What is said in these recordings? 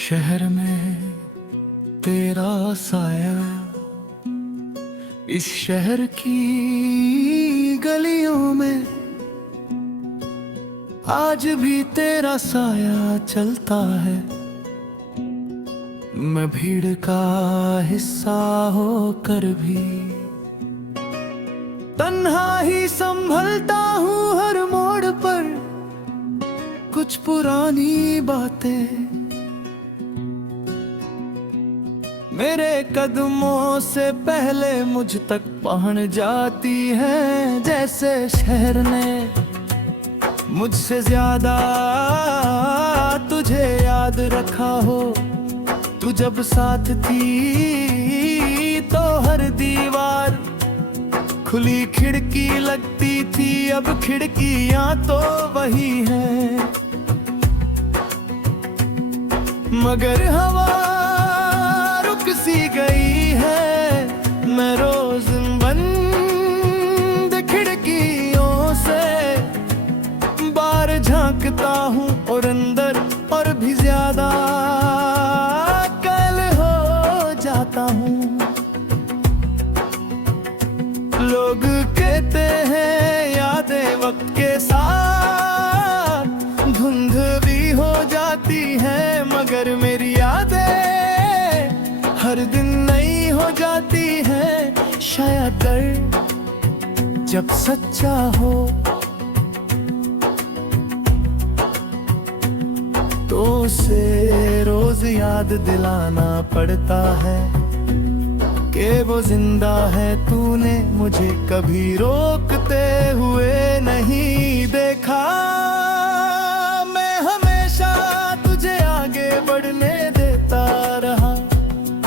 शहर में तेरा साया, इस शहर की गलियों में आज भी तेरा साया चलता है। मैं भीड़ का हिस्सा होकर भी तन्हा ही संभलता हूँ हर मोड़ पर। कुछ पुरानी बातें मेरे कदमों से पहले मुझ तक पहुंच जाती हैं। जैसे शहर ने मुझसे ज्यादा तुझे याद रखा हो। तू जब साथ थी तो हर दीवार खुली खिड़की लगती थी। अब खिड़कियां तो वही हैं, मगर हवा रुक सी गई है। मैं रोज बंद खिड़कियों से बाहर झांकता हूँ और अंदर और भी ज्यादा कल हो जाता हूँ। लोग कहते हैं यादें वक्त के साथ धुंध भी हो जाती हैं, मगर मेरी यादें हर दिन नई हो जाती हैं। शायद दर्द जब सच्चा हो तो उसे रोज याद दिलाना पड़ता है कि वो जिंदा है। तूने मुझे कभी रोकते हुए नहीं देखा। मैं हमेशा तुझे आगे बढ़ने देता रहा।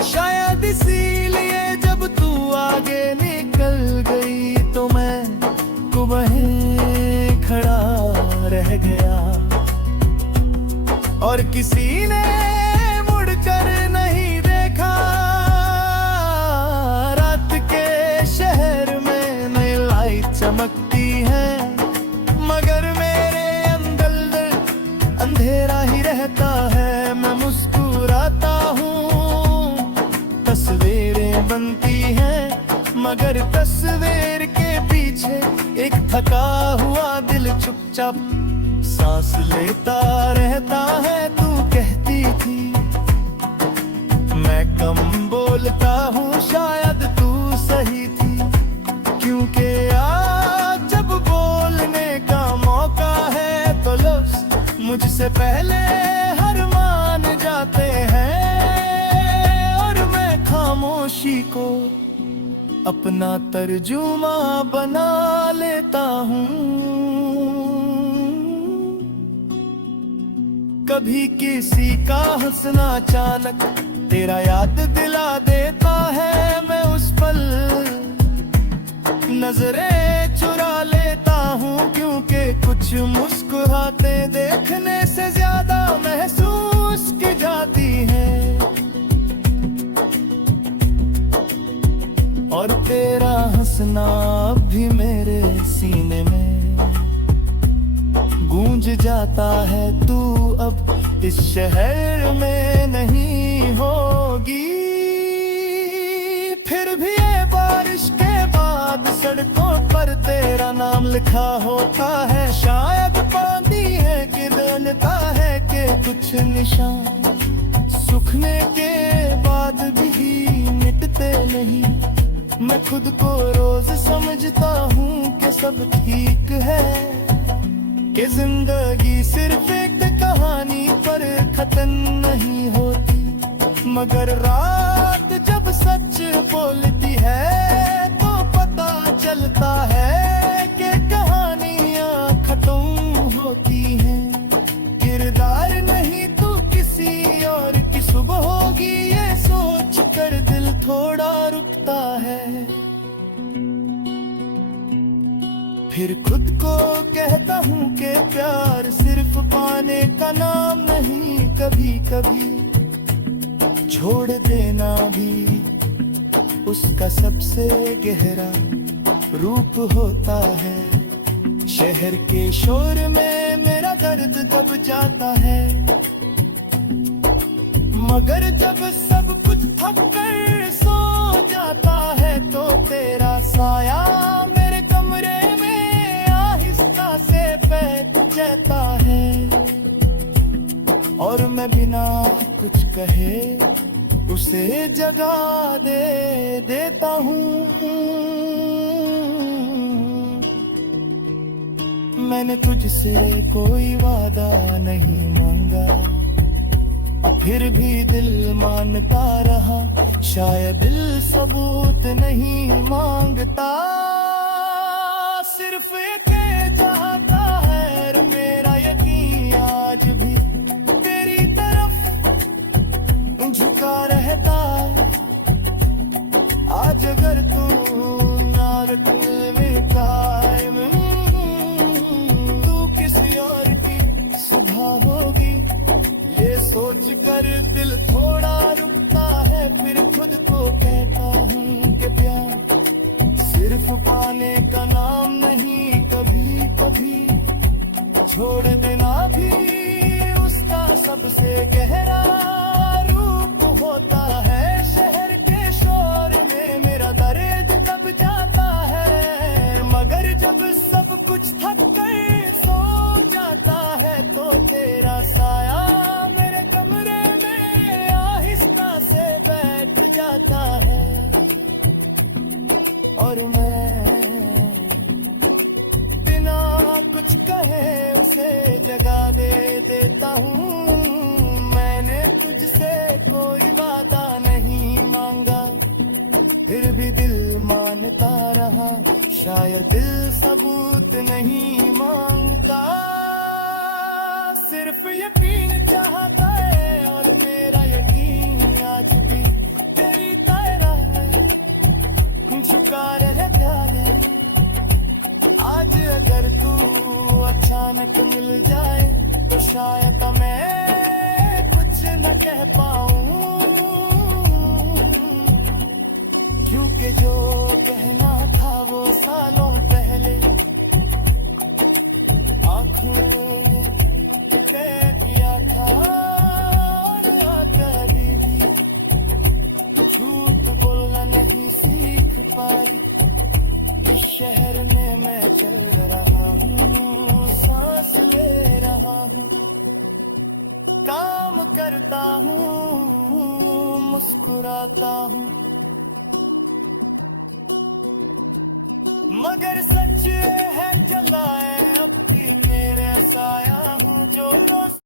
शायद इसीलिए जब तू आगे निकल गई तो मैं वहीं खड़ा रह गया और किसी ने मुड़कर नहीं देखा। रात के शहर में नई लाइट चमकती है, मगर मेरे अंदर अंधेरा ही रहता है। मैं मुस्कुराता हूँ, तस्वीरें बनती हैं, मगर तस्वीर के पीछे एक थका हुआ दिल चुपचाप सांस लेता रहता है। तू कहती थी मैं कम बोलता हूँ, शायद तू सही थी, क्योंकि आज जब बोलने का मौका है तो लफ्ज़ मुझसे पहले हर मान जाते हैं। और मैं खामोशी को अपना तर्जुमा बना लेता हूँ। कभी किसी का हंसना अचानक तेरा याद दिला देता है। मैं उस पल नजरें चुरा लेता हूँ, क्योंकि कुछ मुस्कुराते देखने से ज्यादा महसूस की जाती है। और तेरा हंसना अब भी मेरे सीने में गूंज जाता है। तू अब इस शहर में नहीं होगी। फिर भी ये बारिश के बाद सड़कों पर तेरा नाम लिखा होता है। शायद पानी है कि दलता है कि कुछ निशान सूखने के बाद भी मिटते नहीं। मैं खुद को रोज समझता हूँ कि सब ठीक है, कि जिंदगी सिर्फ एक कहानी पर खत्म नहीं होती। मगर रात जब सच बोलती है तो पता चलता है कि कहानियाँ खत्म होती हैं। किरदार नहीं तू किसी और की सुबह होगी, ये सोच कर दिल थोड़ा रुकता है। फिर खुद को कहता हूँ कि प्यार सिर्फ पाने का नाम नहीं। कभी कभी छोड़ देना भी उसका सबसे गहरा रूप होता है। शहर के शोर में मेरा दर्द दब जाता है। मगर जब सब कुछ थक कर सो जाता है तो तेरा साया मेरे कमरे में आहिस्ता से बैठ जाता है, और मैं बिना कुछ कहे उसे जगा देता हूँ। मैंने तुझसे कोई वादा नहीं मांगा, फिर भी दिल मानता रहा, शायद दिल सबूत नहीं मांगता। सिर्फ एक चाहता है और मेरा यकीन आज भी तेरी तरफ झुका रहता। आज अगर तू नार में कायम, तू किसी और की सुबह होगी, ये सोच कर दिल थोड़ा रुकता है। फिर खुद को कहता हूँ कि प्यार सिर्फ पाने का नाम नहीं, कभी कभी छोड़ देना भी उसका सबसे गहरा रूप होता है। शहर के शोर में मेरा दर्द दब जाता है, मगर जब सब कुछ थक कर सो जाता है तो तेरा साया मेरे कमरे में आहिस्ता से बैठ जाता है, और मैं बिना कुछ कहे उसे जगा देता हूँ। मैंने तुझसे कोई वादा नहीं मांगा, फिर भी दिल मानता रहा, शायद दिल सबूत नहीं मांगता। सिर्फ यकीन चाहता है और मेरा यकीन आज भी तेरी तरह है, झुका रहता है। आज अगर तू अचानक मिल जाए तो शायद मैं कुछ न कह पाऊँ, क्योंकि जो कहना था वो सालों पहले आँखों में कह दिया था। और कभी भी झूठ बोलना नहीं सीख पाई। इस शहर में मैं चल रहा हूँ, सांस ले रहा हूँ, काम करता हूँ, मुस्कुराता हूँ, मगर सच है चला है अब भी मेरे साया हूँ जो रोज